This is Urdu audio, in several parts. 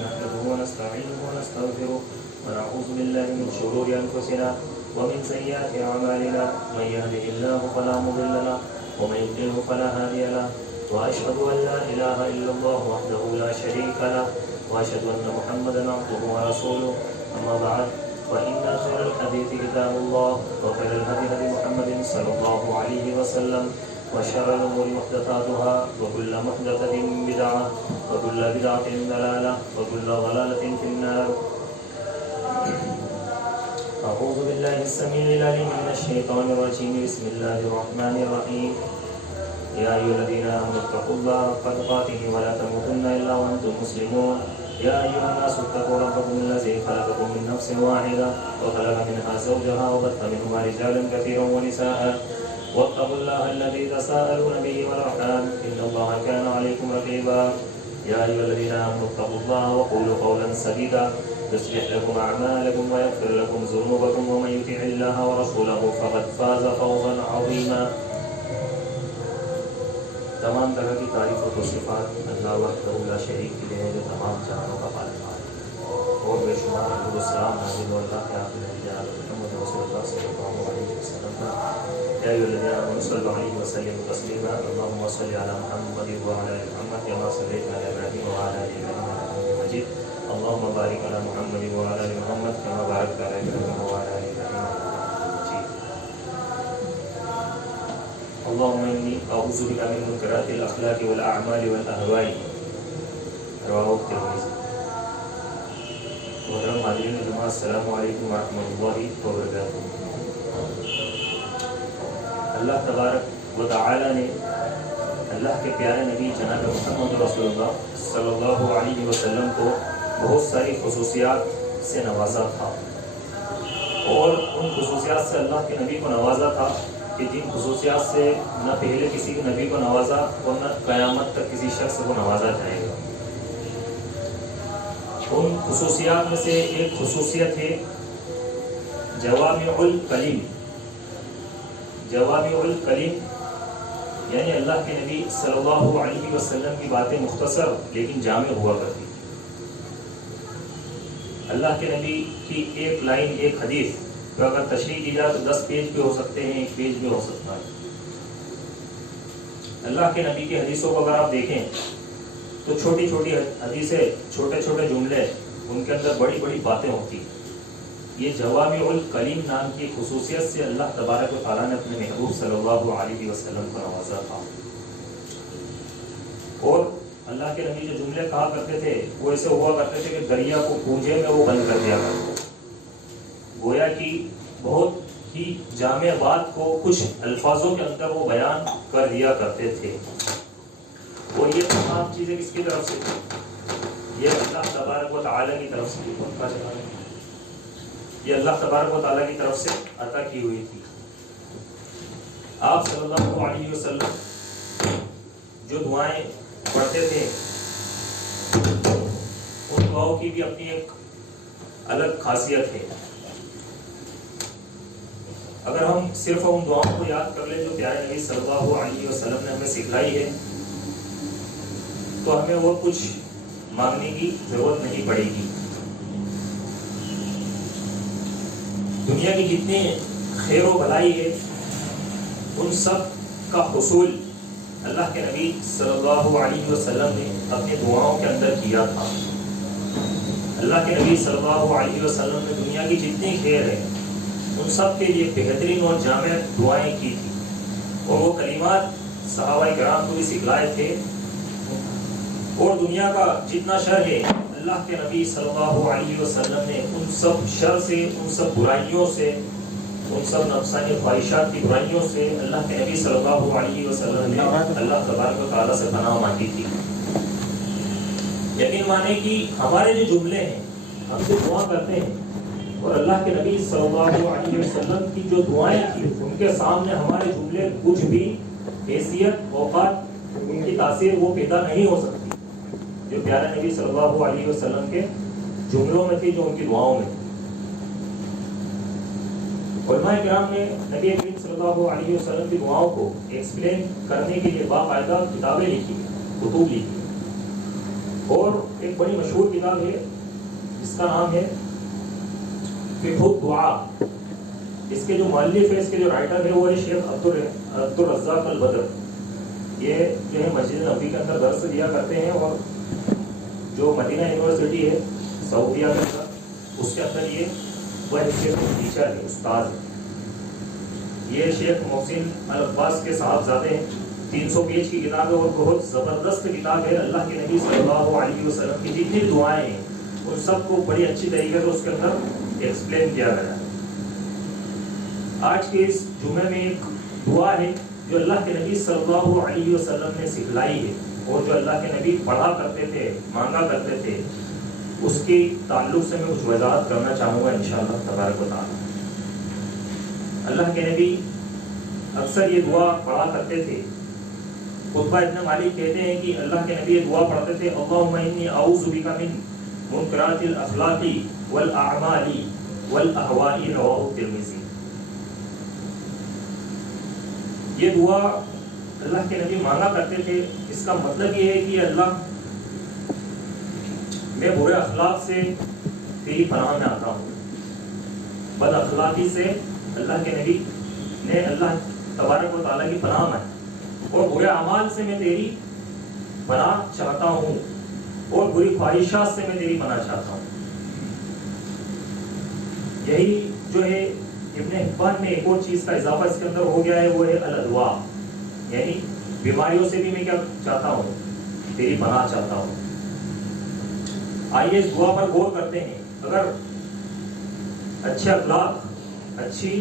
نحمده ونستعينه ونستغفره ونعوذ بالله من شرور أنفسنا ومن سيئات أعمالنا من يهده الله فلا مضل له ومن يضلل فلا هادي له وأشهد أن لا إله إلا الله وحده لا شريك له وأشهد أن محمدا عبده ورسوله أما بعد فإن خير الحديث كتاب الله وخير الهدي هدي محمد صلى الله عليه وسلم وشر الأمور محدثاتها وكل محدثة بدعة وكل بدعة ضلالة وكل ضلالة في النار. أعوذ بالله السميع العليم من الشيطان الرجيم. بسم الله الرحمن الرحيم. يا أيها الذين آمنوا اتقوا الله حق تقاته ولا تموتن إلا وأنتم مسلمون. يا أيها الناس اتقوا ربكم الذي خلقكم من نفس واحدة وخلق منها زوجها وبث منهما رجالا كثيرا ونساء واتقوا الله الذي تساءلون به والأرحام إن الله كان عليكم رقيبا. يا أيها الذين آمنوا اتقوا الله وقولوا قولا سديدا يصلح لكم أعمالكم ويغفر لكم ذنوبكم ومن يطع الله ورسوله فقد فاز فوزا عظيما. تمام طرح کی تعریف و توصیفات اللہ وحدہ لا شریک کے لیے جو تمام جہانوں کا پالنہار ہے اور بے شمار درود و سلام نازل ہو اللہ کے آخر جناب محمد رسول اللہ صلی اللہ علیہ وسلم پر. یا ایھا الذین آمنوا صلوا علیہ وسلم تسلیما. اللهم صل علی محمد وعلی آل محمد كما صليت على ابراہیم وعلى آل ابراہیم انک حمید مجید. اللهم بارک علی محمد وعلى آل محمد كما بارکت علی ابراہیم وعلى آل ابراہیم انک حمید مجید. اللهم إني أعوذ بك من منكرات الأخلاق والأعمال والأهواء. رواه الترمذي. محترم حاضرین جماعت السلام علیکم ورحمۃ اللہ وبرکاتہ. اللہ تبارک و تعالی نے اللہ کے پیارے نبی جناب محمد رسول اللہ صلی اللہ علیہ وسلم کو بہت ساری خصوصیات سے نوازا تھا اور ان خصوصیات سے اللہ کے نبی کو نوازا تھا کہ جن خصوصیات سے نہ پہلے کسی نبی کو نوازا اور نہ قیامت تک کسی شخص کو نوازا جائے گا. ان خصوصیات میں سے ایک خصوصیت ہے جوامع الکلم. جوامع الکلم یعنی اللہ کے نبی صلی اللہ علیہ وسلم کی باتیں مختصر لیکن جامع ہوا کرتی. اللہ کے نبی کی ایک لائن ایک حدیث تو اگر تشریح دی جائے تو 10 پیج پہ ہو سکتے ہیں, 1 پیج بھی ہو سکتا ہے. اللہ کے نبی کی حدیثوں کو اگر آپ دیکھیں تو چھوٹی چھوٹی حدیثیں, چھوٹے چھوٹے جملے, ان کے اندر بڑی بڑی باتیں ہوتی. یہ جوامع الکلم نام کی خصوصیت سے اللہ تبارک و تعالیٰ نے اپنے محبوب صلی اللہ علیہ وسلم کو نوازا تھا. اور اللہ کے نبی جو جملے کہا کرتے تھے وہ ایسے ہوا کرتے تھے کہ دریا کو کوجے میں وہ بند کر دیا کرتے. گویا کہ بہت ہی جامع بات کو کچھ الفاظوں کے اندر وہ بیان کر دیا کرتے تھے. اور یہ تمام چیزیں کس کی طرف سے تھی؟ یہ اللہ تبارک و تعالیٰ کی طرف سے تھی. یہ اللہ تبارک و تعالیٰ کی طرف سے عطا کی ہوئی تھی. آپ صلی اللہ علیہ وسلم جو دعائیں پڑھتے تھے ان دعاؤں کی بھی اپنی ایک الگ خاصیت ہے. اگر ہم صرف ان دعاؤں کو یاد کر لیں جو پیارے نبی صلی اللہ علیہ وسلم نے ہمیں سکھلائی ہے تو ہمیں وہ کچھ مانگنے کی ضرورت نہیں پڑے گی. دنیا کی جتنی خیر و بھلائی ہے ان سب کا حصول اللہ کے نبی صلی اللہ علیہ وسلم نے اپنی دعاؤں کے اندر کیا تھا. اللہ کے نبی صلی اللہ علیہ وسلم نے دنیا کی جتنی خیر ہے ان سب کے لیے بہترین اور جامع دعائیں کی تھی اور وہ کلمات صحابہ کرام کو بھی سکھلائے تھے. اور دنیا کا جتنا شر ہے اللہ کے نبی صلی اللہ علیہ وسلم نے ان سب شر سے, ان سب برائیوں سے, ان سب نفسانی خواہشات کی برائیوں سے اللہ کے نبی صلی اللہ علیہ وسلم نے اللہ تبارک و تعالیٰ سے پناہ مانگی تھی. یقین مانے کہ ہمارے جو جملے ہیں ہم جو دعا کرتے ہیں اور اللہ کے نبی صلی اللہ علیہ وسلم کی جو دعائیں تھیں ان کے سامنے ہمارے جملے کچھ بھی حیثیت, اوقات, ان کی تاثیر وہ پیدا نہیں ہو سکتی جو پیارے نبی صلی اللہ علیہ وسلم کے جملوں میں تھی, جو ان کی دعاؤں میں تھی. علماء کرام نے نبی کریم صلی اللہ علیہ وسلم کی دعاؤں کو ایکسپلین کرنے کے لیے باقاعدہ کتابیں لکھی, کتب لکھی اور ایک ایک بڑی مشہور کتاب ہے جس کا نام ہے فقہ الدعاء. اس کے جو مؤلف ہے، اس کے جو رائٹر ہے وہ ہے شیخ عبدالرزاق البدر. یہ جو ہے مسجد نبوی کے اندر درس دیا کرتے ہیں، اور جو مدینہ یونیورسٹی ہے سعودیہ کے اندر، اس کے اندر یہ وہ ٹیچر ہے، استاد ہے. یہ شیخ محسن العباس کے صاحبزادے ہیں. 300 پیج کی کتاب ہے اور بہت زبردست کتاب ہے. اللہ کے نبی صلی اللہ علیہ وسلم کی جتنی دعائیں ہیں ان سب کو بڑی اچھی طریقے سے اس کے اندر ایکسپلین کیا گیا ہے. آج کے اس جمعے میں ایک دعا ہے جو اللہ کے نبی صلی اللہ علیہ وسلم نے سکھلائی ہے، اور جو اللہ کے نبی پڑھا کرتے تھے، مانگا کرتے تھے، اس کی تعلق سے میں کچھ وضاحت کرنا چاہوں گا انشاءاللہ تبارک و تعالی. اللہ کے نبی اکثر یہ دعا پڑھا کرتے تھے. خطبہ ابن مالک کہتے ہیں کہ اللہ کے نبی یہ دعا پڑھتے تھے: اللہم انی اعوذ بک من منکرات الاخلاق والاعمال والاہواء، رواه الترمذی. یہ دعا اللہ کے نبی مانگا کرتے تھے. اس کا مطلب یہ ہے کہ اللہ، میں برے اخلاق سے تیری پناہ میں آتا ہوں. بد اخلاقی سے اللہ کے نبی نے اللہ تبارک و تعالیٰ کی پناہ میں، اور برے اعمال سے میں تیری پناہ چاہتا ہوں، اور بری خواہشات سے میں تیری پناہ چاہتا ہوں. یہی جو ہے ابن حبان میں ایک اور چیز کا اضافہ اس کے اندر ہو گیا ہے، وہ ہے الادواء، یعنی بیماریوں سے بھی میں کیا چاہتا ہوں؟ تیری پناہ چاہتا ہوں. آئیے اس دعا پر غور کرتے ہیں. اگر اچھے اخلاق، اچھی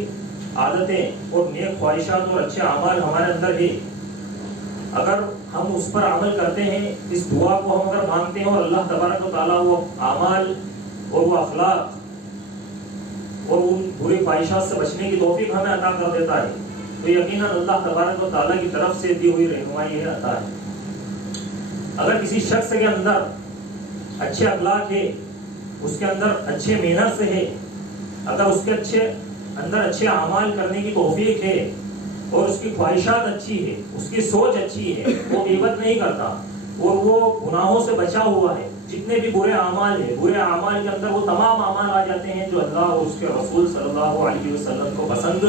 عادتیں اور نیک خواہشات اور اچھے اعمال ہمارے اندر ہے، اگر ہم اس پر عمل کرتے ہیں، اس دعا کو ہم اگر مانگتے ہیں، اور اللہ تبارک و تعالیٰ وہ اعمال اور وہ اخلاق اور ان بری خواہشات سے بچنے کی توفیق ہمیں عطا کر دیتا ہے، تو یقیناً اللہ تبارک و تعالیٰ کی طرف سے دی ہوئی رہنمائی ہے، عطا ہے. اگر کسی شخص کے اندر اچھے اخلاق ہے، اس کے اندر اچھے مینرز سے ہے، اگر اس کے اندر اچھے اعمال کرنے کی توفیق ہے، اور اس کی خواہشات اچھی ہے، اس کی سوچ اچھی ہے، وہ غیبت نہیں کرتا، اور وہ گناہوں سے بچا ہوا ہے، جتنے بھی برے اعمال ہیں، برے اعمال کے اندر وہ تمام اعمال آ جاتے ہیں جو اللہ اور اس کے رسول صلی اللہ علیہ وسلم کو پسند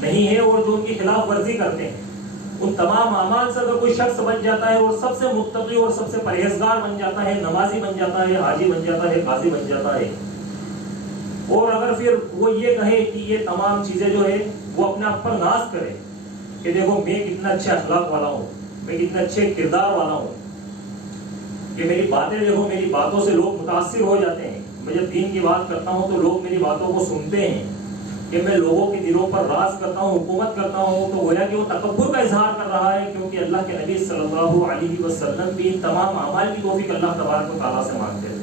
نہیں ہے، اور جو ان کی خلاف ورزی کرتے ہیں. ان تمام اعمال سے اگر کوئی شخص بن جاتا ہے، اور سب سے متقی اور سب سے پرہیزگار بن جاتا ہے، نمازی بن جاتا ہے، حاجی بن جاتا ہے، قاضی بن جاتا ہے، اور اگر پھر وہ یہ کہے کہ یہ تمام چیزیں جو ہے وہ اپنے آپ پر ناز کرے کہ دیکھو میں کتنا اچھے اخلاق والا ہوں، میں کتنا اچھے کردار والا ہوں، کہ میری باتیں دیکھو، میری باتوں سے لوگ متاثر ہو جاتے ہیں، میں جب دین کی بات کرتا ہوں تو لوگ میری باتوں کو سنتے ہیں، کہ میں لوگوں کے دلوں پر راز کرتا ہوں، حکومت کرتا ہوں، تو گویا کہ وہ تکبر کا اظہار کر رہا ہے، کیونکہ اللہ کے نبی صلی اللہ علیہ وسلم بھی ان تمام اعمال کی توفیق اللہ تبارک و تعالیٰ سے مانگتے تھے.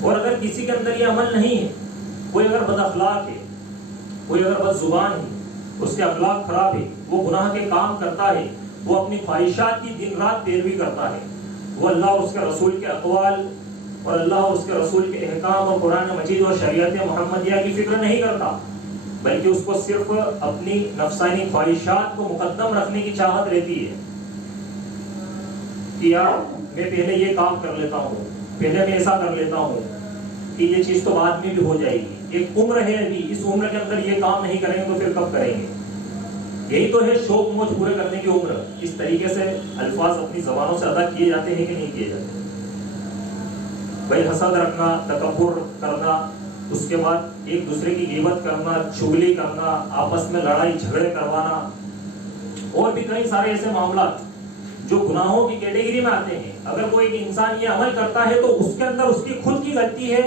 اور اگر کسی کے اندر یہ عمل نہیں ہے، کوئی اگر بد اخلاق ہے، کوئی اگر بد زبان ہے، اس کے اخلاق خراب ہے، وہ گناہ کے کام کرتا ہے، وہ اپنی خواہشات کی دن رات پیروی کرتا ہے، وہ اللہ اور اس کے رسول کے اقوال اور اللہ اور اس کے رسول کے احکام اور قرآن مجید اور شریعت محمدیہ کی فکر نہیں کرتا، بلکہ اس کو صرف اپنی نفسانی خواہشات کو مقدم رکھنے کی چاہت رہتی ہے کہ یار میں پہلے یہ کام کر لیتا ہوں، پہلے میں ایسا کر لیتا ہوں کہ یہ چیز تو بعد میں بھی ہو جائے گی، ایک عمر ہے ابھی، اس عمر کے اندر یہ کام نہیں کریں گے تو پھر کب کریں گے. یہی تو ہے شوق موج پورے کرنے کی عمر. اس طریقے سے الفاظ اپنی زبانوں سے ادا کیے جاتے ہیں کہ نہیں کیے جاتے؟ بھائی حسد رکھنا، تکبر کرنا، اس کے بعد ایک دوسرے کی غیبت کرنا، چغلی کرنا، آپس میں لڑائی جھگڑے کروانا، اور بھی کئی سارے ایسے معاملات جو گناہوں کی کیٹیگری میں آتے ہیں. اگر کوئی انسان یہ عمل کرتا ہے تو اس کے اندر اس کی خود کی غلطی ہے،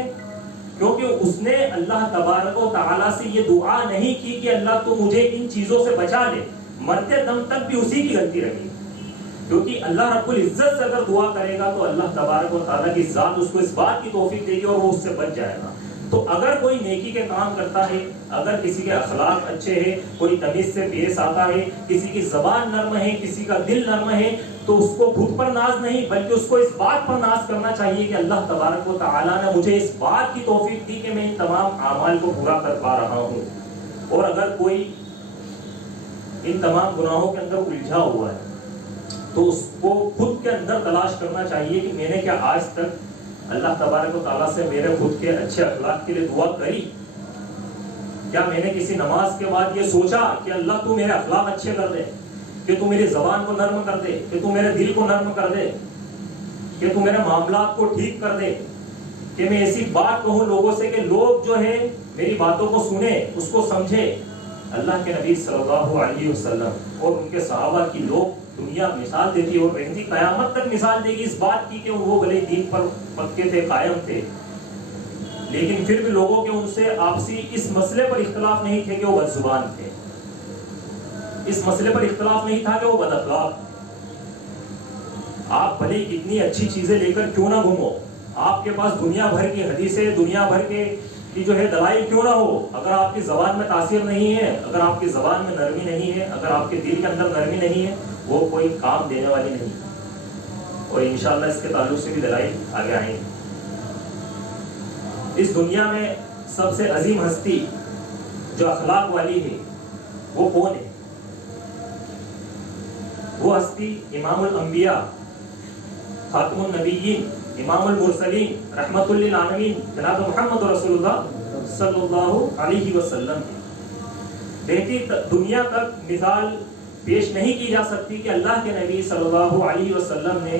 کیونکہ اس نے اللہ تبارک و تعالیٰ سے یہ دعا نہیں کی کہ اللہ تو مجھے ان چیزوں سے بچا لے. مرتے دم تک بھی اسی کی غلطی رہی، کیونکہ اللہ رب العزت سے اگر دعا کرے گا تو اللہ تبارک و تعالیٰ کی ذات اس کو اس بات کی توفیق دے گی اور وہ اس سے بچ جائے گا. تو اگر کوئی نیکی کے کام کرتا ہے، اگر کسی کے اخلاق اچھے ہیں، کوئی تمیز سے پیش آتا ہے، کسی کی زبان نرم ہے، کسی کا دل نرم ہے، تو اس کو خود پر ناز نہیں بلکہ اس کو اس بات پر ناز کرنا چاہیے کہ اللہ تبارک و تعالیٰ نے مجھے اس بات کی توفیق دی کہ میں ان تمام اعمال کو پورا کر پا رہا ہوں. اور اگر کوئی ان تمام گناہوں کے اندر الجھا ہوا ہے تو اس کو خود کے اندر تلاش کرنا چاہیے کہ میں نے کیا آج تک اللہ تبارک و تعالیٰ سے میرے خود کے اچھے اخلاق کے لیے دعا کری؟ کیا میں نے کسی نماز کے بعد یہ سوچا کہ اللہ تو میرے اخلاق اچھے کر دے، کہ تو میری زبان کو نرم کر دے، کہ تو میرے دل کو نرم کر دے، کہ تو میرے معاملات کو ٹھیک کر دے، کہ میں ایسی بات کہوں لوگوں سے کہ لوگ جو ہے میری باتوں کو سنیں، اس کو سمجھے؟ اللہ کے نبی صلی اللہ علیہ وسلم اور ان کے صحابہ کی لوگ دنیا مثال دیتی اور رہتی قیامت تک مثال دے گی اس بات کی کہ وہ بھلے دین پر پکے تھے، قائم تھے، لیکن پھر بھی لوگوں کے ان سے آپسی اس مسئلے پر اختلاف نہیں تھے کہ وہ بد زبان تھے، اس مسئلے پر اختلاف نہیں تھا کہ وہ بد اخلاق۔ آپ بھلے کتنی اچھی چیزیں لے کر کیوں نہ گھومو، آپ کے پاس دنیا بھر کی حدیثیں، دنیا بھر کی جو ہے دلائل کیوں نہ ہو، اگر آپ کی زبان میں تاثیر نہیں ہے، اگر آپ کی زبان میں نرمی نہیں ہے، اگر آپ کے دل کے اندر نرمی نہیں ہے، وہ کوئی کام دینے والی نہیں۔ اور انشاءاللہ اس کے تعلق سے بھی دلائل آگے آئیں گے۔ اس دنیا میں سب سے عظیم ہستی جو اخلاق والی ہے وہ کون ہے؟ وہ ہستی امام الانبیاء، خاتم النبیین، امام المرسلین، رحمت للعالمین، جناب محمد رسول اللہ صلی اللہ علیہ وسلم ہے۔ رہتی دنیا تک مثال پیش نہیں کی جا سکتی کہ اللہ کے نبی صلی اللہ علیہ وسلم نے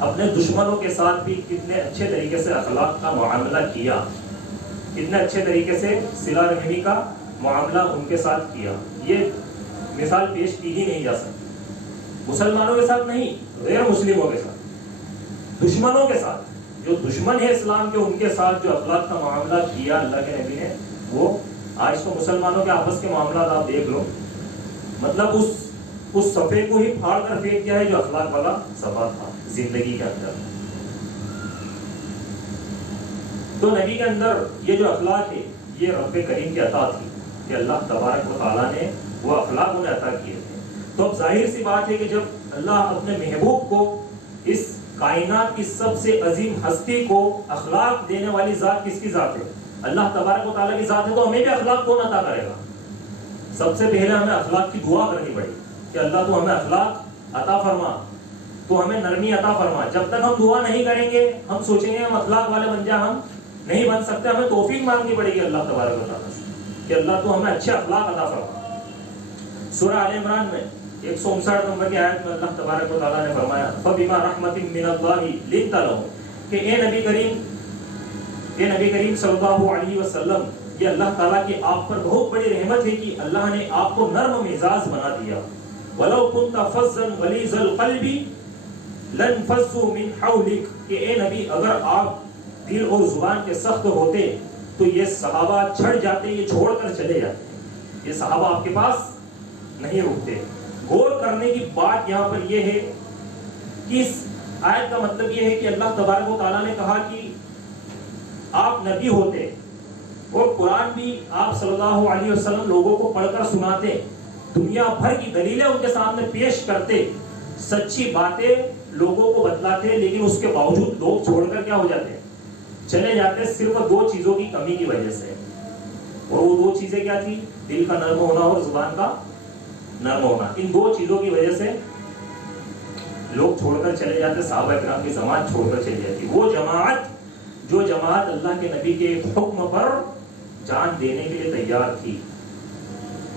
اپنے دشمنوں کے ساتھ بھی کتنے اچھے طریقے سے اخلاق کا معاملہ کیا، کتنے اچھے طریقے سے صلہ رحمی کا معاملہ ان کے ساتھ کیا۔ یہ مثال پیش کی ہی نہیں جا سکتی، مسلمانوں کے ساتھ نہیں، غیر مسلموں کے ساتھ، دشمنوں کے ساتھ، جو دشمن ہے اسلام کے ان کے ساتھ جو اخلاق کا معاملہ کیا اللہ کے نبی نے، وہ آج تو مسلمانوں کے آپس کے معاملات آپ دیکھ لو، مطلب اس صفحے کو ہی پھاڑ کر پھینک دیا ہے جو اخلاق والا صفحہ تھا زندگی کے اندر۔ تو نبی کے اندر یہ جو اخلاق ہے یہ رب کریم کی عطا تھی کہ اللہ تبارک و تعالیٰ نے وہ اخلاق انہیں عطا کیے تھے۔ تو اب ظاہر سی بات ہے کہ جب اللہ اپنے محبوب کو، اس کائنات کی سب سے عظیم ہستی کو اخلاق دینے والی ذات کس کی ذات ہے؟ اللہ تبارک و تعالیٰ کی ذات ہے، تو ہمیں بھی اخلاق کون عطا کرے گا؟ سب سے پہلے ہمیں اخلاق کی دعا کرنی پڑی کہ اللہ تو ہمیں اخلاق عطا فرما، تو ہمیں نرمی عطا فرما۔ جب تک ہم دعا نہیں کریں گے، ہم سوچیں گے ہم اخلاق والے بن جائیں، ہم نہیں بن سکتے، ہمیں توفیق مانگنی پڑے گی اللہ تبارک و تعالیٰ سے کہ اللہ تو ہمیں اچھے اخلاق عطا فرما۔ سورہ آل عمران میں 159 نمبر کی آیت میں اللہ تبارک و تعالیٰ نے فرمایا فَبِمَا رَحْمَةٍ مِّنَ اللَّهِ لِنْتَ لَهُمْ، کہ اے نبی کریم صلی اللہ علیہ وسلم، یہ اللہ تعالیٰ کی آپ پر بہت بڑی رحمت ہے کہ اللہ نے آپ کو نرم مزاج بنا دیا۔ وَلَوْ كُنْتَ فَظًّا غَلِيظَ الْقَلْبِ لَانفَضُّوا مِنْ حَوْلِكَ، کہ اے نبی اگر آپ دل اور زبان کے سخت ہوتے تو یہ صحابہ چھڑ جاتے، یہ چھوڑ کر چلے جاتے، یہ صحابہ آپ کے پاس نہیں رکتے۔ غور کرنے کی بات یہاں پر یہ ہے کہ اس آیت کا مطلب یہ ہے کہ اللہ تبارک و تعالیٰ نے کہا کہ آپ نبی ہوتے اور قرآن بھی آپ صلی اللہ علیہ وسلم لوگوں کو پڑھ کر سناتے، دنیا بھر کی دلیلیں ان کے سامنے پیش کرتے، سچی باتیں لوگوں کو بتلاتے، لیکن اس کے باوجود لوگ چھوڑ کر کیا ہو جاتے؟ چلے جاتے، صرف 2 چیزوں کی کمی کی وجہ سے۔ اور وہ 2 چیزیں کیا تھی؟ دل کا نرم ہونا اور زبان کا نرم ہونا۔ ان 2 چیزوں کی وجہ سے لوگ چھوڑ کر چلے جاتے، صحابہ اکرام کی جماعت چھوڑ کر چلی جاتی۔ وہ جماعت جو جماعت اللہ کے نبی کے حکم پر جان دینے کے لیے تیار تھی،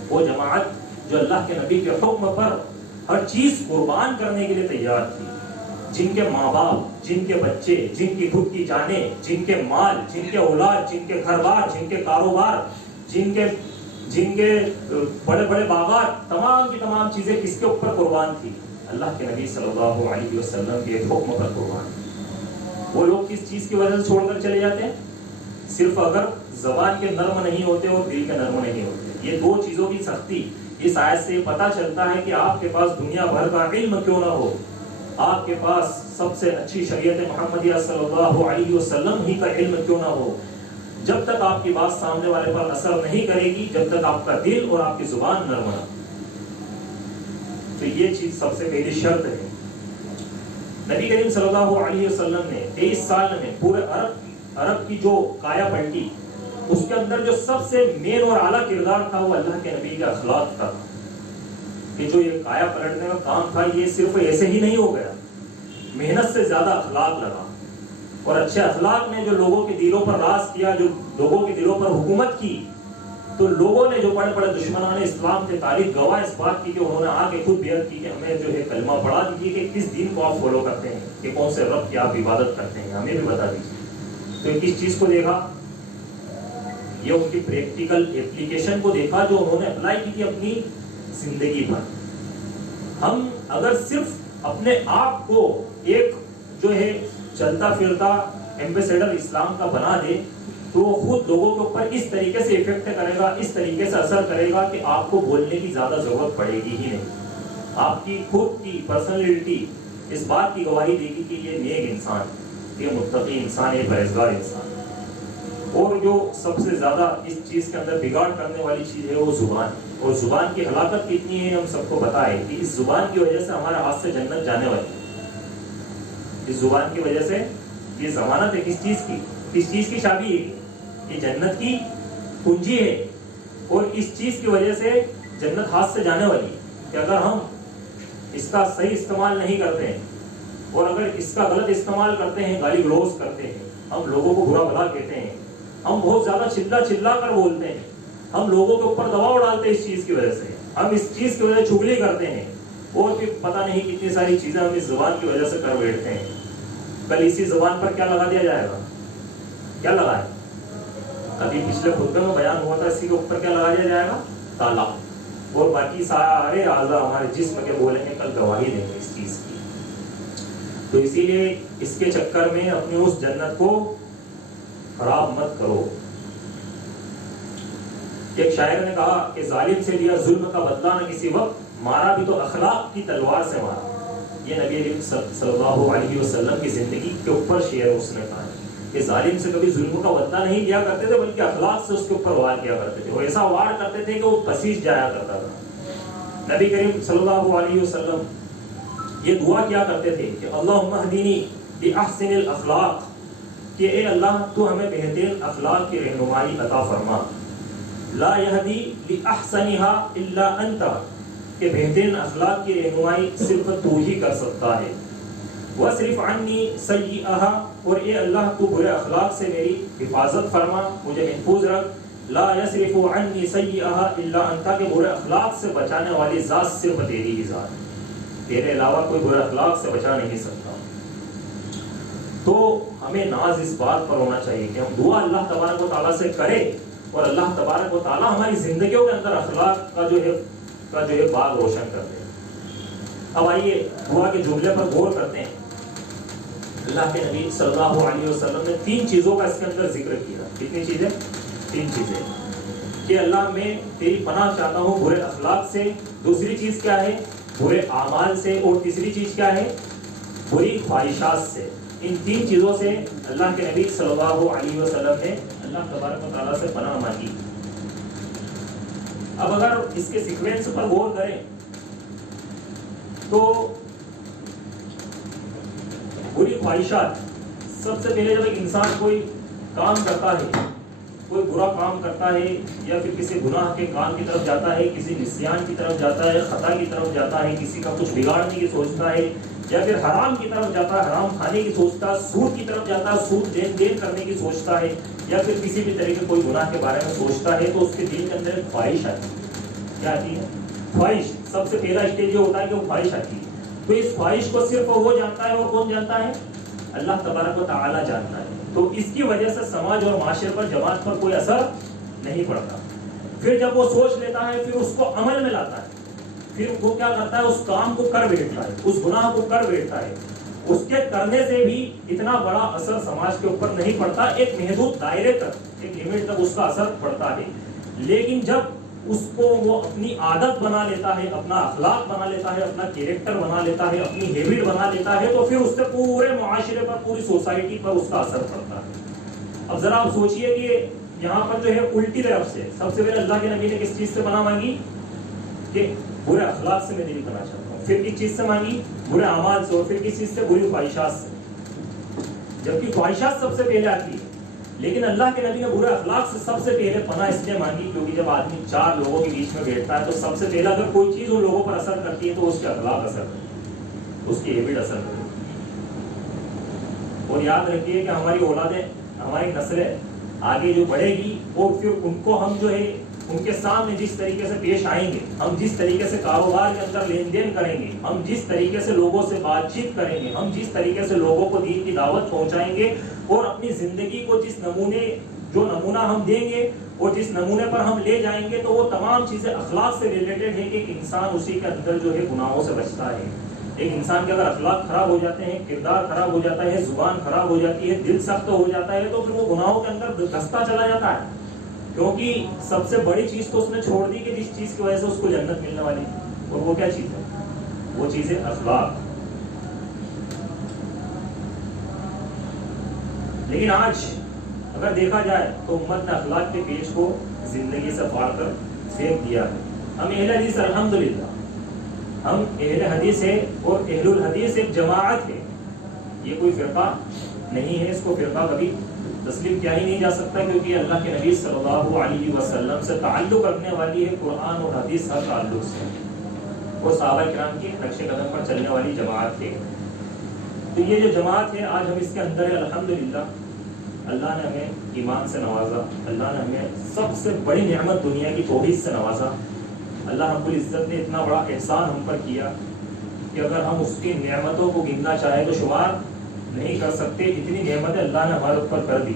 وہ جماعت جو اللہ کے نبی کے حکم پر ہر چیز قربان کرنے کے لیے تیار تھی، جن کے ماں باپ، جن کے بچے، جن کی خود کی جانیں، جن کے مال، جن کے اولاد، جن کے گھر بار، جن کے کاروبار، جن کے بڑے بڑے باغات، تمام کی تمام چیزیں کس کے اوپر قربان تھی؟ اللہ کے نبی صلی اللہ علیہ وسلم کے حکم پر قربان تھی۔ وہ لوگ کس چیز کی وجہ سے چھوڑ کر چلے جاتے ہیں؟ صرف اگر زبان کے نرم نہیں ہوتے اور دل کے نرم نہیں ہوتے۔ یہ 2 چیزوں کی سختی اس آیت سے پتہ چلتا ہے کہ آپ کے پاس دنیا بھر کا علم کیوں نہ ہو، آپ کے پاس سب سے اچھی شریعت محمدیہ صلی اللہ علیہ وسلم ہی کا علم کیوں نہ ہو، جب تک آپ کی بات سامنے والے پر اثر نہیں کرے گی، جب تک آپ کا دل اور آپ کی زبان نرم نہ، تو یہ چیز سب سے پہلی شرط ہے۔ نبی کریم صلی اللہ علیہ وسلم نے 23 سال میں پورے عرب کی جو کایا پلٹی، اس کے اندر جو سب سے مین اور اعلیٰ کردار تھا وہ اللہ کے نبی کا اخلاق تھا، کہ جو یہ کایا پلٹنے کا کام تھا یہ صرف ایسے ہی نہیں ہو گیا، محنت سے زیادہ اخلاق لگا، اور اچھے اخلاق نے جو لوگوں کے دلوں پر راج کیا، جو لوگوں کے دلوں پر حکومت کی، تو لوگوں نے جو بڑے بڑے دشمنان اسلام تھے تاریخ گواہ اس بات کی کہ انہوں نے آ کے خود بیعت کی کہ ہمیں جو ہے کلمہ پڑھا دیجیے کہ کس دین کو آپ فالو کرتے ہیں، کہ کون سے رب کی آپ عبادت کرتے ہیں، ہمیں بھی بتا دیجیے۔ تو کس چیز کو دیکھا؟ یہ ان کی پریکٹیکل اپلیکیشن کو دیکھا جو انہوں نے اپلائی کی تھی اپنی زندگی پر۔ ہم اگر صرف اپنے آپ کو ایک جو ہے چلتا پھرتا ایمبیسیڈر اسلام کا بنا دے تو وہ خود لوگوں کے اوپر اس طریقے سے افیکٹ کرے گا، اس طریقے سے اثر کرے گا کہ آپ کو بولنے کی زیادہ ضرورت پڑے گی ہی نہیں۔ آپ کی خود کی پرسنالٹی اس بات کی گواہی دے گی کہ یہ نیک انسان، یہ متقی انسان، یہ پرہیزگار انسان۔ اور جو سب سے زیادہ اس چیز کے اندر بگاڑ کرنے والی چیز ہے وہ زبان، اور زبان کی ہلاکت کتنی ہے ہم سب کو پتہ ہے کہ اس زبان کی وجہ سے ہمارے ہاتھ سے جنت جانے والی ہے۔ اس زبان کی وجہ سے یہ ضمانت ہے کس چیز کی؟ کس چیز کی چابی ہے؟ یہ جنت کی کنجی ہے، اور اس چیز کی وجہ سے جنت ہاتھ سے جانے والی ہے کہ اگر ہم اس کا صحیح استعمال نہیں کرتے ہیں اور اگر اس کا غلط استعمال کرتے ہیں، گالی گلوز کرتے ہیں، ہم لوگوں کو برا بھلا کہتے ہیں، ہم بہت زیادہ چلا چلا کر بولتے ہیں، ہم لوگوں کے اوپر دباؤ ڈالتے ہیں اس چیز کی وجہ سے، ہم اس چیز کی وجہ سے چگلی کرتے ہیں، اور پھر پتہ نہیں کتنی ساری چیزیں ہم اس زبان کی وجہ سے کر بیٹھتے ہیں۔ کل اسی زبان پر کیا لگا دیا جائے گا؟ کیا لگا ہے؟ ابھی پچھلے خطبے میں بیان ہوا تھا، اسی کے اوپر کیا لگا دیا جائے گا؟ تالا۔ اور باقی سارے اعضاء ہمارے جسم کے بولیں گے، کل گواہی دیں گے اس چیز کی۔ تو اسی لیے اس کے چکر میں اپنی اس جنت کو خراب مت کرو۔ ایک شاعر نے کہا کہ ظالم سے لیا ظلم کا بدلہ نہ کسی وقت، مارا بھی تو اخلاق کی تلوار سے مارا۔ یہ نبی کریم صلی اللہ علیہ وسلم کی زندگی کے اوپر شعر اس نے کہا کہ ظالم سے کبھی ظلم کا بدلہ نہیں لیا کرتے تھے، بلکہ اخلاق سے اس کے اوپر وار کیا کرتے تھے، وہ ایسا وار کرتے تھے کہ وہ پسیج جایا کرتا تھا۔ نبی کریم صلی اللہ علیہ وسلم یہ دعا کیا کرتے تھے کہ اللہم اہدنی باحسن الاخلاق، کہ اے اللہ تو ہمیں بہترین اخلاق کی رہنمائی عطا فرما، لا یہدی لاحسنها الا انت، کہ بہترین اخلاق کی رہنمائی صرف تو ہی کر سکتا ہے، وَاصْرِفْ عَنِّي سَيِّئَهَا، اور اے اللہ تو برے اخلاق سے میری حفاظت فرما، مجھے محفوظ رکھ، لا يَصْرِفُ عَنِّي سَيِّئَهَا إِلَّا أَنْتَ، کہ برے اخلاق سے بچانے والی ذات صرف تیری ہی ذات ہے، تیرے علاوہ کوئی برے اخلاق سے بچا نہیں سکتا۔ تو ہمیں ناز اس بات پر ہونا چاہیے کہ ہم دعا اللہ تبارک و تعالیٰ سے کریں اور اللہ تبارک و تعالیٰ ہماری زندگیوں کے اندر اخلاق کا جو ہے باغ روشن کر دے۔ اب آئیے دعا کے جملے پر غور کرتے ہیں۔ اللہ کے نبی صلی اللہ علیہ وسلم نے 3 چیزوں کا اس کے اندر ذکر کیا۔ کتنی چیزیں؟ 3 چیزیں کہ اللہ میں تیری پناہ چاہتا ہوں برے اخلاق سے، دوسری چیز کیا ہے؟ برے اعمال سے، اور تیسری چیز کیا ہے؟ بری خواہشات سے۔ ان 3 چیزوں سے اللہ کے نبی صلی اللہ علیہ وسلم نے اللہ تبارک و تعالیٰ سے پناہ مانگی۔ اب اگر اس کے سیکوینس پر غور کریں تو بری خواہشات، سب سے پہلے جب ایک انسان کوئی کام کرتا ہے، کوئی برا کام کرتا ہے یا پھر کسی گناہ کے کام کی طرف جاتا ہے، کسی نسیان کی طرف جاتا ہے، خطا کی طرف جاتا ہے، کسی کا کچھ بگاڑنے کی سوچتا ہے، یا پھر حرام کی طرف جاتا ہے، حرام کھانے کی سوچتا ہے، سود کی طرف جاتا ہے، سود لین دین کرنے کی سوچتا ہے، یا پھر کسی بھی طریقے کوئی گناہ کے بارے میں سوچتا ہے، تو اس کے دل کے اندر ایک خواہش آتی ہے۔ کیا آتی ہے؟ خواہش۔ سب سے پہلا اسٹیج یہ ہوتا ہے کہ وہ خواہش آتی ہے۔ تو اس خواہش کو صرف وہ جانتا ہے، اور کون جانتا ہے؟ اللہ تبارک و تعالیٰ جانتا ہے۔ تو اس کی وجہ سے سماج اور معاشرے پر، جماعت پر کوئی اثر نہیں پڑتا۔ پھر جب وہ سوچ لیتا ہے، پھر اس کو عمل میں لاتا ہے، پھر وہ کیا کرتا ہے؟ اس کام کو کر بیٹھتا ہے، اس گناہ کو کر بیٹھتا ہے۔ اس کے کرنے سے بھی اتنا بڑا اثر سماج کے اوپر نہیں پڑتا، ایک محدود دائرے تک، ایک لمٹ تک اس کا اثر پڑتا ہے۔ لیکن جب اس کو وہ اپنی عادت بنا لیتا ہے، اپنا اخلاق بنا لیتا ہے، اپنا کیریکٹر بنا لیتا ہے، اپنی ہیبٹ بنا لیتا ہے، تو پھر اس سے پورے معاشرے پر، پوری سوسائٹی پر اس کا اثر پڑتا ہے۔ اب ذرا آپ سوچئے کہ یہاں پر جو ہے الٹی طرف سے سب سے پہلے اللہ کے نبی نے کس چیز سے پناہ مانگی؟ کہ برے اخلاق سے میں نہیں کرنا چاہتا ہوں۔ پھر کس چیز سے مانگی؟ برے اعمال سے، اور پھر کس چیز سے؟ بری خواہشات سے۔ جبکہ خواہشات سب سے پہلے آتی ہے، لیکن اللہ کے نبی نے برے اخلاق سے سب سے پہلے پناہ اس لیے مانگی کیونکہ جب آدمی 4 لوگوں کے بیچ میں بیٹھتا ہے تو سب سے پہلا اگر کوئی چیز ان لوگوں پر اثر کرتی ہے تو اس کے اخلاق اثر کرتی ہے، اس کی ہیبٹ اثر کرتی ہے۔ اور یاد رکھیے کہ ہماری اولادیں، ہماری نسلیں آگے جو بڑھے گی، اور پھر ان کو ہم جو ہے ان کے سامنے جس طریقے سے پیش آئیں گے، ہم جس طریقے سے کاروبار کے اندر لین دین کریں گے، ہم جس طریقے سے لوگوں سے بات چیت کریں گے، ہم جس طریقے سے لوگوں کو دین کی دعوت پہنچائیں گے، اور اپنی زندگی کو جو نمونہ ہم دیں گے اور جس نمونے پر ہم لے جائیں گے، تو وہ تمام چیزیں اخلاق سے ریلیٹڈ ہے کہ ایک انسان اسی کے اندر جو ہے گناہوں سے بچتا ہے۔ ایک انسان کے اگر اخلاق خراب ہو جاتے ہیں، کردار خراب ہو جاتا ہے، زبان خراب ہو جاتی ہے، دل سخت ہو جاتا ہے، تو پھر وہ گناہوں کے اندر دھستا چلا جاتا ہے، کیونکہ سب سے بڑی چیز تو اس نے چھوڑ دی کہ جس چیز کی وجہ سے اس کو جنت ملنے والی ہے، اور وہ کیا چیز ہے؟ وہ چیز ہے اخلاق۔ لیکن آج اگر دیکھا جائے تو امت نے اخلاق کے پیچ کو زندگی سے پھاڑ کر پھینک دیا ہے۔ ہم اہل حدیث الحمدللہ، ہم اہل حدیث ہے، اور اہل الحدیث ایک جماعت ہے، یہ کوئی فرقہ نہیں ہے، اس کو فرقہ کبھی تسلیم کیا ہی نہیں جا سکتا، کیونکہ اللہ کے نبی صلی اللہ علیہ وسلم سے تعلق رکھنے والی ہے قرآن اور حدیث ہر تعلق سے، اور صحابہ کرام کی نقش قدم پر چلنے والی جماعت ہے۔ تو یہ جو جماعت ہے آج ہم اس کے اندر ہے، الحمدللہ اللہ نے ہمیں ایمان سے نوازا، اللہ نے ہمیں سب سے بڑی نعمت دنیا کی توحید سے نوازا۔ اللہ رب العزت نے اتنا بڑا احسان ہم پر کیا کہ اگر ہم اس کی نعمتوں کو گننا چاہیں تو شمار نہیں کر سکتے، اتنی نعمتیں اللہ نے ہمارے اوپر کر دی۔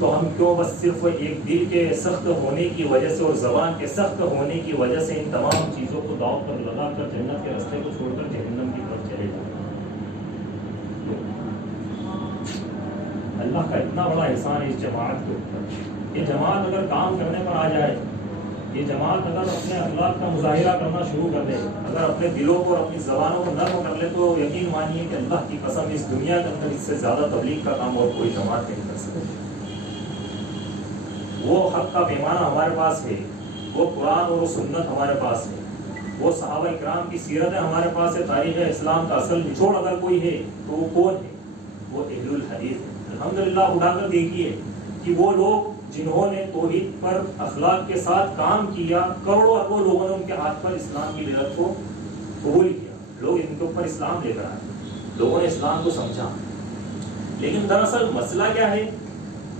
تو ہم کیوں بس صرف ایک دل کے سخت ہونے کی وجہ سے اور زبان کے سخت ہونے کی وجہ سے ان تمام چیزوں کو داؤ پر لگا کر جنت کے راستے کو چھوڑ کر جہنم کی طرف چلے جائیں؟ اللہ کا اتنا بڑا احسان ہے اس جماعت کے اوپر۔ یہ جماعت اگر کام کرنے پر آ جائے، یہ جماعت اگر اپنے اخلاق کا مظاہرہ کرنا شروع کر دے، اگر اپنے دلوں کو اور اپنی زبانوں کو نرم کر لے، تو یقین مانیے کہ اللہ کی قسم اس دنیا کے اندر اس سے زیادہ تبلیغ کا کام اور کوئی جماعت نہیں کر سکتی۔ وہ حق کا پیمانہ ہمارے پاس ہے، وہ قرآن اور وہ سنت ہمارے پاس ہے، وہ صحابہ اکرام کی سیرتیں ہمارے پاس ہے، تاریخ اسلام کا اصل نچوڑ اگر کوئی ہے تو وہ کون ہے؟ وہ اہل الحدیث ہے۔ الحمدللہ اٹھا کر دیکھیے کہ وہ لوگ جنہوں نے توحید پر اخلاق کے ساتھ کام کیا، کروڑوں اربوں لوگوں نے ان کے ہاتھ پر اسلام کی بیعت کو قبول کیا، لوگ ان کے اوپر اسلام لے کر آئے، لوگوں نے اسلام کو سمجھا۔ لیکن دراصل مسئلہ کیا ہے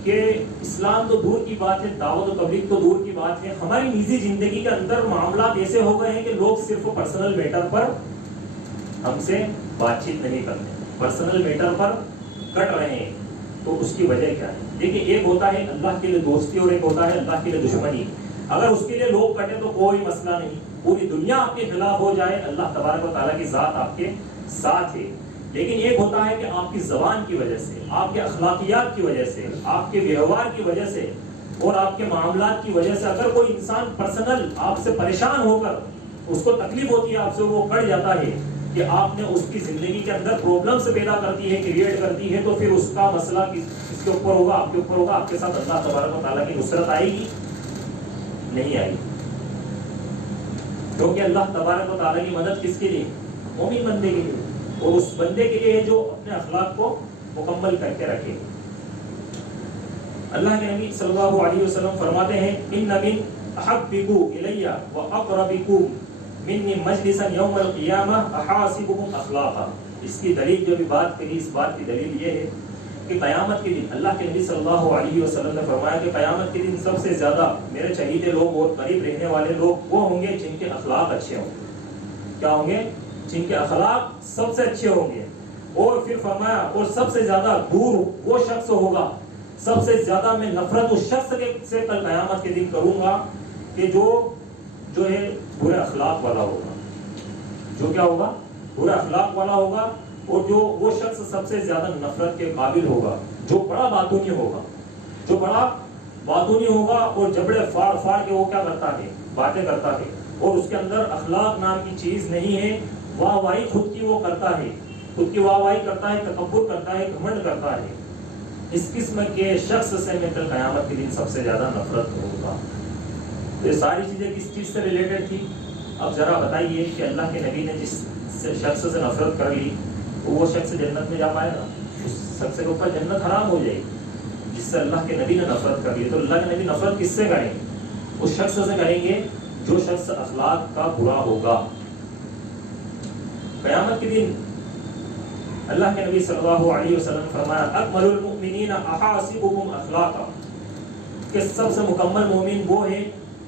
کہ اسلام تو دور کی بات ہے، دعوت و تبلیغ تو دور کی بات ہے، ہماری نجی زندگی کے اندر معاملات ایسے ہو گئے ہیں کہ لوگ صرف پرسنل میٹر پر ہم سے بات چیت نہیں کرتے، پرسنل میٹر پر کٹ رہے ہیں۔ تو اس کی وجہ کیا ہے؟ دیکھیں، ایک ہوتا ہے اللہ کے لیے دوستی اور ایک ہوتا ہے اللہ کے لیے دشمنی۔ اگر اس کے لیے لوگ کٹے تو کوئی مسئلہ نہیں، پوری دنیا آپ کے خلاف ہو جائے، اللہ تبارک و تعالیٰ کی ذات آپ کے ساتھ ہے۔ لیکن ایک ہوتا ہے کہ آپ کی زبان کی وجہ سے، آپ کے اخلاقیات کی وجہ سے، آپ کے ویوہار کی وجہ سے اور آپ کے معاملات کی وجہ سے اگر کوئی انسان پرسنل آپ سے پریشان ہو کر اس کو تکلیف ہوتی ہے، آپ سے وہ کٹ جاتا ہے کہ آپ نے اس کی زندگی کے اندر پرابلمس پیدا کرتی ہے، کریٹ کرتی ہے، تو پھر اس کا مسئلہ کس کے اوپر ہوگا؟ آپ کے اوپر ہوگا۔ آپ کے ساتھ اللہ تبارک و تعالیٰ کی نصرت آئے گی؟ نہیں آئے گی، کیونکہ اللہ تبارک و تعالیٰ کی مدد کس کے لیے؟ مومن بندے کے لیے، اور اس بندے کے لیے جو اپنے اخلاق کو مکمل کر کے رکھے۔ اللہ کے نبی صلی اللہ علیہ وسلم فرماتے ہیں، ان من احبکم الی واقربکم منی مجلسا یوم القیامہ احاسبکم اخلاقا۔ اس کی دلیل جو بھی بات کری، اس بات کی دلیل یہ ہے کہ قیامت کے دن اللہ کے نبی صلی اللہ علیہ وسلم نے فرمایا کہ قیامت کے دن سب سے زیادہ میرے چہیتے لوگ اور قریب رہنے والے لوگ وہ ہوں گے جن کے اخلاق اچھے ہوں گے۔ کیا ہوں گے؟ جن کے اخلاق سب سے اچھے ہوں گے۔ اور پھر فرمایا اور سب سے زیادہ دور وہ شخص ہوگا، سب سے زیادہ میں نفرت اس شخص سے کل قیامت کے دن کروں گا کہ جو ہے برے اخلاق والا ہوگا، جو کیا ہوگا؟ برے اخلاق والا ہوگا، اور جو وہ شخص سب سے زیادہ نفرت کے قابل ہوگا، جو بڑا باتونی ہوگا، جو بڑا باتونی ہوگا اور جبڑے فاڑ فاڑ کے وہ کیا کرتا ہے؟ باتیں کرتا ہے، اور اس کے اندر اخلاق نام کی چیز نہیں ہے، واہ واہی خود کی وہ کرتا ہے، خود کی واہ واہی کرتا ہے، تکبر کرتا ہے، گھمنڈ کرتا ہے۔ اس قسم کے شخص سے میں کل قیامت کے دن سب سے زیادہ نفرت ہوگا۔ یہ ساری چیزیں کس چیز سے ریلیٹڈ تھی؟ اب ذرا بتائیے کہ اللہ کے نبی نے جس شخص سے نفرت کر لی وہ شخص جنت میں جا پائے گا؟ اس شخص کے اوپر جنت حرام ہو جائے گی۔ جس سے اللہ کے نبی نے نفرت کر لی، تو اللہ کے نبی نفرت کس سے کریں گے؟ اس شخص سے کریں گے جو شخص اخلاق کا برا ہوگا۔ قیامت کے دن اللہ کے نبی صلی اللہ علیہ وسلم فرمایا اکمل المؤمنین احاسبهم اخلاقا، کہ سب سے مکمل مومن وہ ہے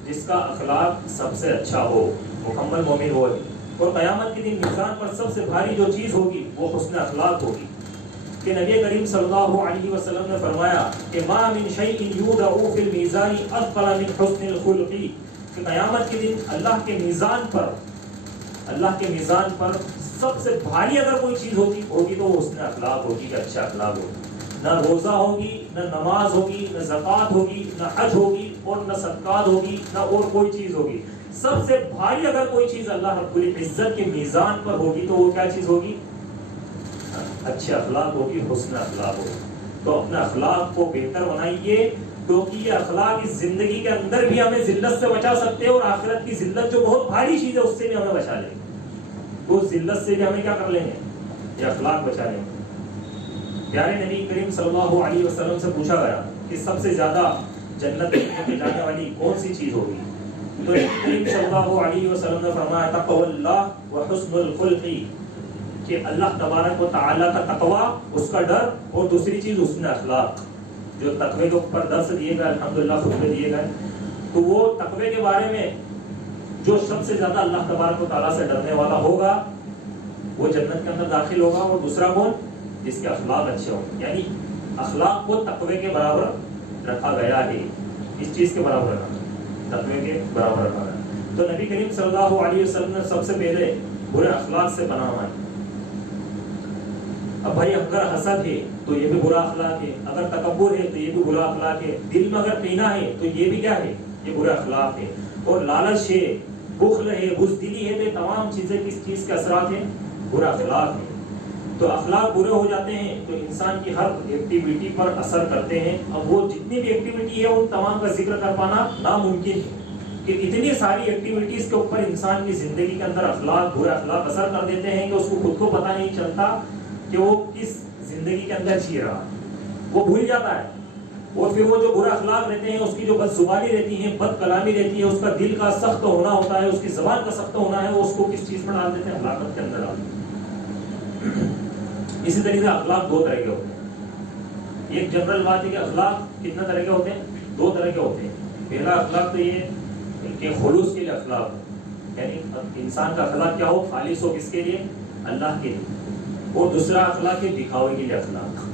جس کا اخلاق سب سے اچھا ہو، مکمل مومن وہ ہے۔ اور قیامت کے دن میزان پر سب سے بھاری جو چیز ہوگی وہ حسن اخلاق ہوگی، کہ نبی کریم صلی اللہ علیہ وسلم نے فرمایا کہ ما من شیء یوضع فی المیزان اثقل من حسن الخلق، کہ قیامت کے دن اللہ کے میزان پر سب سے بھاری اگر کوئی چیز ہوگی تو وہ حسن اخلاق ہوگی، کہ اچھا اخلاق ہوگی۔ نہ روزہ ہوگی، نہ نماز ہوگی، نہ زکوٰۃ ہوگی، نہ حج ہوگی، اور نہ صدقات ہوگی، نہ اور کوئی چیز ہوگی۔ سب سے بھاری اگر کوئی چیز اللہ رب العزت کے میزان پر ہوگی تو وہ کیا چیز ہوگی؟ اچھے اخلاق ہوگی، حسن اخلاق ہوگی۔ تو اپنے اخلاق کو بہتر بنائیے، کیونکہ یہ اخلاق اس زندگی کے اندر بھی ہمیں ذلت سے بچا سکتے ہیں، اور آخرت کی ذلت جو بہت بھاری چیز ہے اس سے بھی ہمیں بچا لیں گے۔ تو اس ذلت سے بھی ہمیں کیا کر لیں گے؟ یہ اخلاق بچا لیں گے۔ پیارے نبی کریم صلی اللہ علیہ وسلم سے پوچھا گیا کہ سب سے زیادہ جنت میں جانے والی کون سی چیز ہوگی؟ تو نبی کریم صلی اللہ علیہ وسلم نے فرمایا تقوی اللہ و حسن الخلق، کہ اللہ تبارک و تعالیٰ کا تقوی، اس کا ڈر، اور دوسری چیز حسن اخلاق۔ جو تقوی کے اوپر درس دیے گئے، الحمدللہ خطبے دیے گئے، تو وہ تقوی کے بارے میں جو سب سے زیادہ اللہ تبارک و تعالیٰ سے ڈرنے والا ہوگا وہ جنت کے اندر داخل ہوگا۔ اور دوسرا کون؟ جس کے اخلاق اچھے ہوں، یعنی اخلاق کو تقوی کے برابر رکھا گیا ہے، اس چیز کے برابر رکھا گیا، تقوی کے برابر رکھا گیا۔ تو نبی کریم صلی اللہ علیہ وسلم نے سب سے پہلے برے اخلاق سے پناہ مانگی۔ اب بھائی اگر حسد ہے تو یہ بھی برا اخلاق ہے، اگر تکبر ہے تو یہ بھی برا اخلاق ہے، دل میں اگر کینہ ہے تو یہ بھی کیا ہے؟ یہ برا اخلاق ہے، اور لالچ ہے، بخل ہے، بزدلی ہے، تو یہ تمام چیزیں کس چیز کے اثرات ہیں؟ برا اخلاق ہے۔ تو اخلاق برے ہو جاتے ہیں تو انسان کی ہر ایکٹیویٹی پر اثر کرتے ہیں۔ اب وہ جتنی بھی ایکٹیویٹی ہے ان تمام کا ذکر کر پانا ناممکن ہے، کہ اتنی ساری ایکٹیویٹیز کے اوپر انسان کی زندگی کے اندر اخلاق، برے اخلاق اثر کر دیتے ہیں کہ اس کو خود کو پتہ نہیں چلتا کہ وہ کس زندگی کے اندر جی رہا ہے، وہ بھول جاتا ہے۔ اور پھر وہ جو برے اخلاق رہتے ہیں، اس کی جو بد زبانی رہتی ہے، بد کلامی رہتی ہے، اس کا دل کا سخت ہونا ہوتا ہے، اس کی زبان کا سخت ہونا ہے، وہ اس کو کس چیز میں ڈال دیتے ہیں؟ ہلاکت کے اندر ڈال دیتے ہیں۔ اسی طریقے سے اخلاق دو طرح کے ہوتے ہیں۔ ایک جنرل بات ہے کہ اخلاق کتنے طرح کے ہوتے ہیں؟ دو طرح کے ہوتے ہیں۔ پہلا اخلاق تو یہ کہ خلوص کے لیے اخلاق ہو، یعنی انسان کا اخلاق کیا ہو؟ خالص ہو، کس کے لیے؟ اللہ کے لیے۔ اور دوسرا اخلاق ہے دکھاوے کے لیے اخلاق۔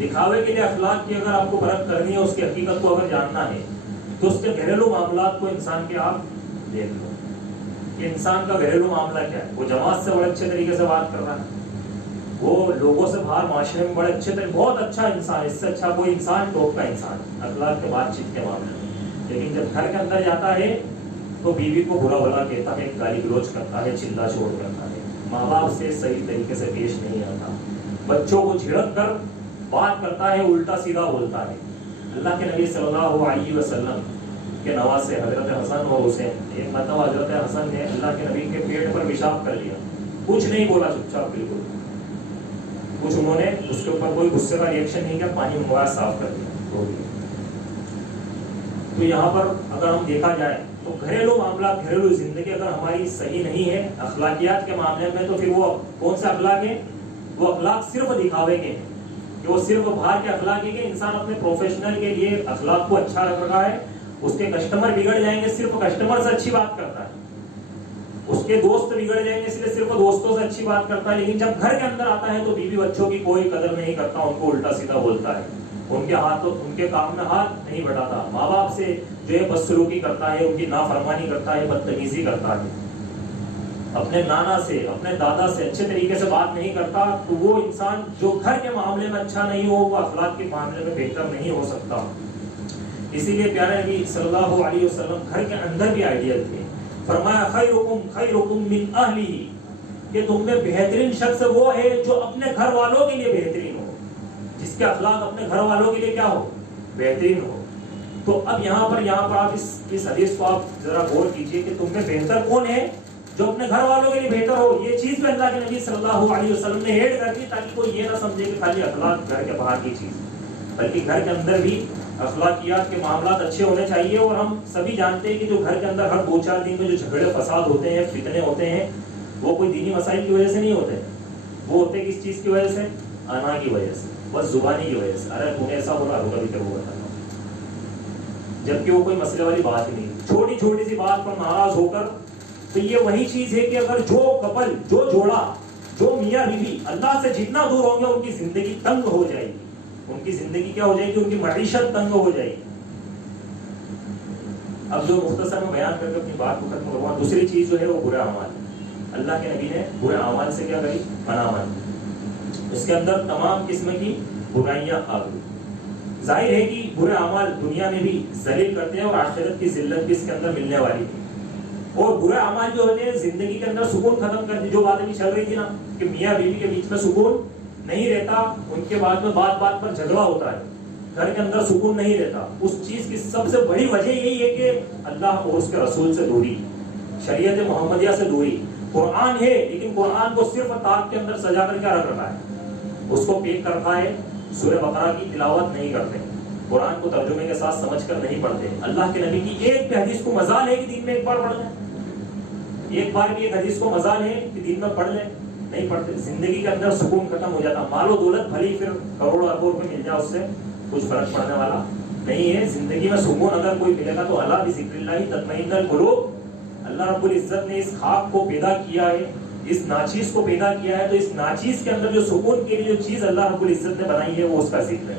دکھاوے کے لیے اخلاق کی اگر آپ کو پرکھ کرنی ہے، اس کی حقیقت کو اگر جاننا ہے تو اس کے گھریلو معاملات کو انسان کے آپ دیکھ لو کہ انسان کا گھریلو معاملہ کیا ہے۔ وہ جماعت سے بڑے اچھے طریقے سے بات کر رہا ہے، وہ لوگوں سے باہر معاشرے میں بڑے اچھے طریقے، بہت اچھا انسان، اس سے اچھا کوئی انسان ٹاپ کا انسان اخلاق کے بات چیت کے معاملے میں۔ لیکن جب گھر کے اندر جاتا ہے تو بیوی کو برا بھلا کہتا ہے، گالی گلوچ کرتا ہے، چلا شور کرتا ہے، ماں باپ سے صحیح طریقے سے پیش نہیں آتا، بچوں کو جھڑک کر بات کرتا ہے، الٹا سیدھا بولتا ہے۔ اللہ کے نبی صلی اللہ علیہ وسلم کے نواسے حضرت حسن اور حسین، ایک مرتبہ حضرت حسن نے اللہ کے نبی کے پیٹ پر پیشاب کر لیا، کچھ نہیں بولا، چپ چاپ بالکل کچھ، انہوں نے اس کے اوپر کوئی غصے کا ریئیکشن نہیں کیا، پانی منگوایا، صاف کر دیا۔ تو یہاں پر اگر ہم دیکھا جائے تو گھریلو معاملات، گھریلو زندگی اگر ہماری صحیح نہیں ہے اخلاقیات کے معاملے میں، تو پھر وہ کون سے اخلاق ہیں؟ وہ اخلاق صرف دکھاوے کے ہیں، کہ وہ صرف باہر کے اخلاق ہے، کہ انسان اپنے پروفیشنل کے لیے اخلاق کو اچھا رکھ رہا ہے، اس کے کسٹمر بگڑ جائیں گے، صرف کسٹمر سے اچھی بات کرتا ہے، اس کے دوست بگڑ جائیں گے، اس لیے صرف دوستوں سے اچھی بات کرتا ہے، لیکن جب گھر کے اندر آتا ہے تو بیوی بچوں کی کوئی قدر نہیں کرتا، ان کو الٹا سیدھا بولتا ہے، ان کے کام میں ہاتھ نہیں بٹاتا، ماں باپ سے جو ہے بدسلوکی کرتا ہے، ان کی نافرمانی کرتا ہے، بدتمیزی کرتا ہے، اپنے نانا سے، اپنے دادا سے اچھے طریقے سے بات نہیں کرتا، تو وہ انسان جو گھر کے معاملے میں اچھا نہیں ہو، وہ اخلاق کے معاملے میں بہتر نہیں ہو سکتا۔ اسی لیے پیارے نبی صلی اللہ علیہ وسلم گھر کے اندر بھی آئیڈیل تھے۔ فرمایا خیرکم من اہلہ، کہ تم میں بہترین شخص وہ ہے جو اپنے گھر والوں کے لیے بہترین ہو، جس کے اخلاق اپنے گھر والوں کے لیے کیا ہو؟ بہترین ہو۔ تو اب یہاں پر آپ اس حدیث کو آپ ذرا غور کیجئے کہ تم میں بہتر کون ہے؟ جو اپنے گھر والوں کے لیے بہتر ہو۔ یہ چیز بھی اللہ کے نبی صلی اللہ علیہ وسلم نے ایڈ کر دی تاکہ کوئی یہ نہ سمجھے کہ خالی اخلاق گھر کے باہر کی چیز، بلکہ گھر کے اندر بھی اخلاقیات کے معاملات اچھے ہونے چاہیے۔ اور ہم سبھی جانتے ہیں کہ جو گھر کے اندر ہر 2-4 دن میں جو جھگڑے فساد ہوتے ہیں، فتنے ہوتے ہیں، وہ کوئی دینی مسائل کی وجہ سے نہیں ہوتے، وہ ہوتے کس چیز کی وجہ سے؟ انا کی وجہ سے، بس زبانی کی وجہ سے، ارے تو نے ایسا بولا روکا بھی کروں گا، جبکہ وہ کوئی مسئلے والی بات ہی نہیں، چھوٹی چھوٹی سی بات پر ناراض ہو کر. تو یہ وہی چیز ہے کہ اگر جو کپل، جو جوڑا، جو میاں بیوی اللہ سے جتنا دور ہوں گے ان کی زندگی تنگ ہو جائے گی. ان کی زندگی کیا ہو جائے گی؟ ان کی معیشت تنگ ہو جائے گی. اب جو مختصر میں بیان کر کے اپنی بات کو ختم کروں، دوسری چیز جو ہے وہ برے اعمال. اللہ کے نبی نے برے اعمال سے کیا کری؟ منع مانی. اس کے اندر تمام قسم کی برائیاں آ گئی. ظاہر ہے کہ برے اعمال دنیا میں بھی ذلیل کرتے ہیں اور آخرت کی ذلت بھی اس کے اندر ملنے والی ہے. اور برے اعمال جو ہوتے ہیں زندگی کے اندر سکون ختم کر دی. جو باتیں بھی چل رہی تھی نا کہ میاں بیوی کے بیچ میں سکون نہیں رہتا، ان کے بعد میں بات بات پر جھگڑا ہوتا ہے، گھر کے اندر سکون نہیں رہتا، اس چیز کی سب سے بڑی وجہ یہی ہے کہ اللہ اور اس کے رسول سے دوری، شریعت محمدیہ سے دوری. قرآن ہے لیکن قرآن کو صرف تاج کے اندر سجا کر کیا رکھ رکھا ہے؟ اس کو پیک کر رکھا ہے. سورہ بقرہ کی تلاوت نہیں کرتے، قرآن کو ترجمے کے ساتھ سمجھ کر نہیں پڑھتے. اللہ کے نبی کی ایک بھی حدیث کو مزال ہے کہ دن میں ایک بار پڑھ لیں؟ ایک بار بھی ایک حدیث کو مزال ہے کہ دن میں پڑھ لیں؟ نہیں پڑھتے. زندگی کے اندر سکون ختم ہو جاتا. مال و دولت بھلی پھر کروڑوں اربوں روپے مل جائے، اس سے کچھ فرق پڑنے والا نہیں ہے. زندگی میں سکون اگر کوئی ملے گا تو اللہ بذکر اللہ تطمئن القلوب. اللہ رب العزت نے اس خاک کو پیدا کیا ہے، اس ناچیز کو پیدا کیا ہے، تو اس ناچیز کے اندر جو سکون کے لیے جو چیز اللہ رب العزت نے بنائی ہے وہ اس کا ذکر ہے.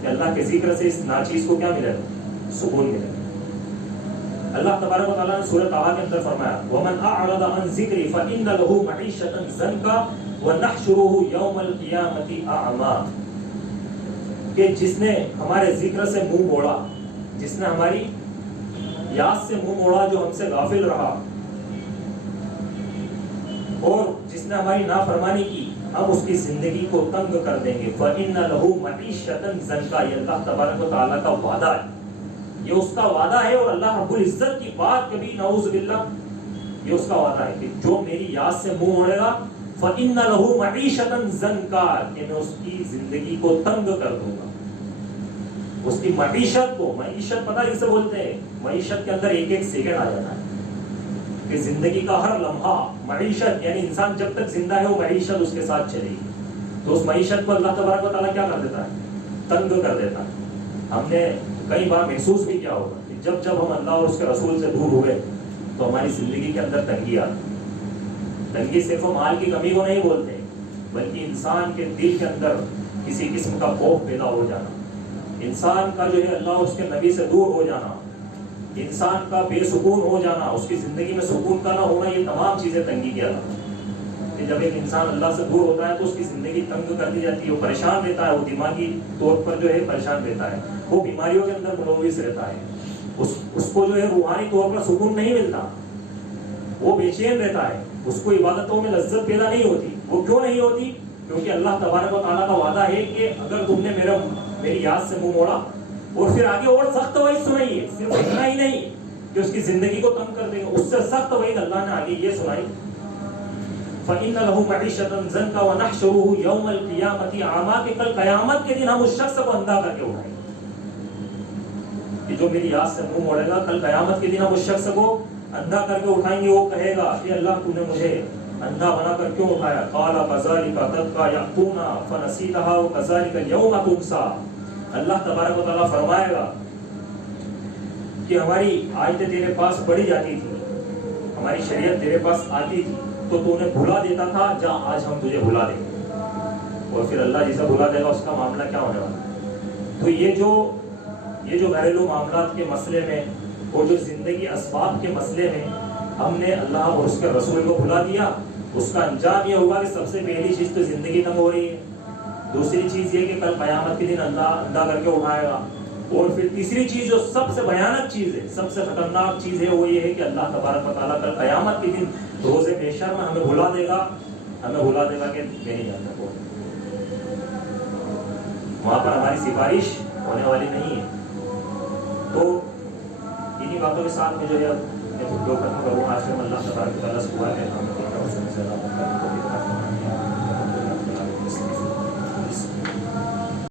کہ اللہ کے ذکر سے اس ناچیز کو کیا ملے گا؟ سکون ملے گا. اللہ تبارک و تعالیٰ نے سورہ طٰہٰ کے اندر فرمایا وَمَنْ أَعْرَضَ عَنْ ذِكْرِي فَإِنَّ لَهُ مَعِيشَةً ضَنْكًا وَنَحْشُرُهُ يَوْمَ الْقِيَامَةِ أَعْمَىٰ. کہ جس نے ہمارے ذکر سے منہ موڑا، جس نے ہماری یاد سے منہ موڑا، جو ہم سے غافل رہا، اور جس نے ہماری نافرمانی کی، ہم اس کی زندگی کو تنگ کر دیں گے. فَإِنَّ لَهُ مَعِيشَةً ضَنْكًا. یہ اللہ تبارک و تعالیٰ کا وعدہ ہے، یہ اس کا وعدہ ہے. اور اللہ رب العزت کی بات کبھی نعوذ باللہ، یہ اس کا وعدہ ہے کہ جو میری یاد سے منہ موڑے گا فَإِنَّ لَهُ مَعِيشَةً ضَنْكًا، کہ میں اس کی زندگی کو تنگ کر دوں گا. اس کی معیشت کو، معیشت پتہ کسے بولتے ہیں؟ معیشت کے اندر ایک ایک سیکنڈ آ جاتا ہے کہ زندگی کا ہر لمحہ معیشت، یعنی انسان جب تک زندہ ہے وہ معیشت اس کے ساتھ چلے گی. تو اس معیشت کو اللہ تبارک و تعالیٰ کیا کر دیتا ہے؟ تنگ کر دیتا ہے. ہم نے کئی بار محسوس بھی کیا ہوگا کہ جب جب ہم اللہ اور اس کے رسول سے دور ہوئے تو ہماری زندگی کے اندر تنگی آتی. تنگی صرف مال کی کمی کو نہیں بولتے، بلکہ انسان کے دل کے اندر کسی قسم کا خوف پیدا ہو جانا، انسان کا جو ہے اللہ اور اس کے نبی سے دور ہو جانا، انسان کا بے سکون ہو جانا، اس کی زندگی میں سکون کا نہ ہونا، یہ تمام چیزیں تنگی کی علامت ہے. کہ جب ایک انسان اللہ سے دور ہوتا ہے تو اس کی زندگی تنگ کر دی جاتی ہے، وہ پریشان رہتا ہے، وہ دماغی طور پر جو ہے پریشان رہتا ہے، وہ بیماریوں کے اندر ملوث رہتا ہے، اس کو جو ہے روحانی طور پر سکون نہیں ملتا، وہ بے چین رہتا ہے، اس کو عبادتوں میں لذت پیدا نہیں ہوتی. وہ کیوں نہیں ہوتی؟ کیونکہ اللہ تبارک و تعالیٰ کا وعدہ ہے کہ اگر تم نے میری یاد سے منہ موڑا، اور پھر آگے اور سخت وعید سنائی ہے. صرف اتنا ہی نہیں کہ اس کی زندگی کو تنگ کر دیں گے، اس سے سخت وعید اللہ نے آگے یہ سنائی فَإِنَّ لَهُ مَعِيشَةً ضَنْكًا وَنَحْشُرُهُ يَوْمَ الْقِيَامَةِ أَعْمَىٰ. کہ کل قیامت کے دن ہم اس شخص کو اندھا کر کے اٹھائیں گے کہ جو میری یاد سے منہ موڑے گا. کل قیامت کے دن ہم اس شخص کو اندھا کر کے اٹھائیں گے. وہ کہے گا کہ اللہ تو نے مجھے اندھا بنا کر کیوں اٹھایا؟ قَالَ كَذَٰلِكَ أَتَتْكَ آيَاتُنَا فَنَسِيتَهَا وَكَذَٰلِكَ الْيَوْمَ تُنسَىٰ. اللہ تبارک و تعالیٰ فرمائے گا کہ ہماری آیتیں تیرے پاس پڑھی جاتی تھی، ہماری شریعت تیرے پاس آتی تھی تو نے بھلا دیتا تھا، جا آج ہم تجھے بھلا دیں گے. اور پھر اللہ جسے بھلا دے گا اس کا معاملہ کیا ہونے والا. تو یہ جو گھریلو معاملات کے مسئلے میں اور جو زندگی اسباب کے مسئلے میں ہم نے اللہ اور اس کے رسول کو بھلا دیا، اس کا انجام یہ ہوگا کہ سب سے پہلی چیز تو زندگی تنگ ہو رہی ہے، دوسری چیز یہ کہ کل قیامت کے دن اللہ اندھا کر کے اٹھائے گا، اور پھر تیسری چیز جو سب سے بھیانک چیز ہے، سب سے خطرناک چیز ہے، وہ یہ ہے کہ اللہ تبارک و تعالیٰ کل قیامت کے دن روز محشر میں ہمیں بھلا دے گا کہ میں نہیں جانتا کون. وہاں پر ہماری سفارش ہونے والی نہیں ہے. تو انہی باتوں کے ساتھ میں جو ہے میں خود کو ختم کروں. آخر میں اللہ تبارک و تعالیٰ سے دعا کرتا ہوں کہ